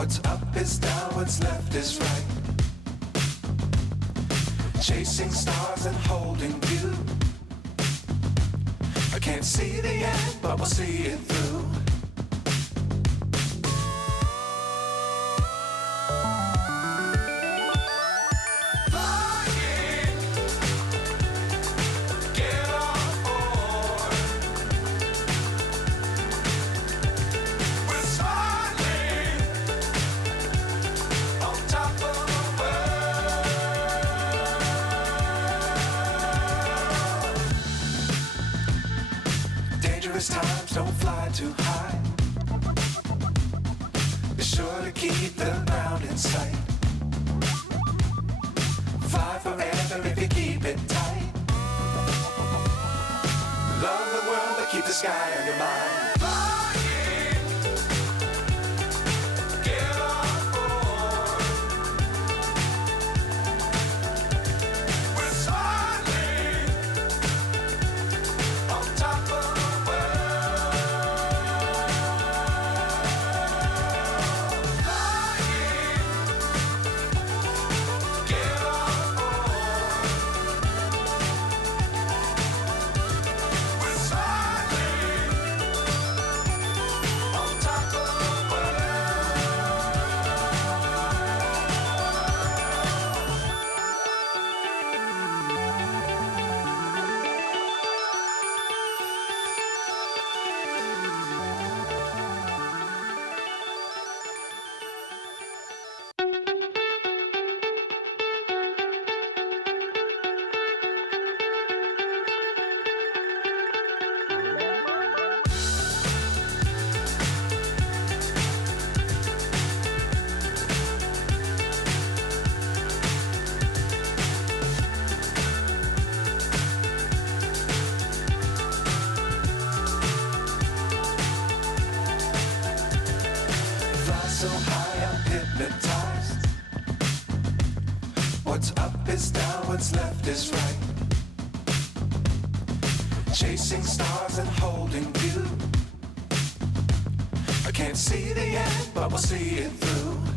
What's up is down, what's left is right. Chasing stars and holding you. I can't see the end, but we'll see it through. Times don't fly too high. Be sure to keep the ground in sight. Fly forever if you keep it tight. Love the world but keep the sky on your mind. So high I'm hypnotized. What's up is down, what's left is right. Chasing stars and holding you. I can't see the end, but we'll see it through.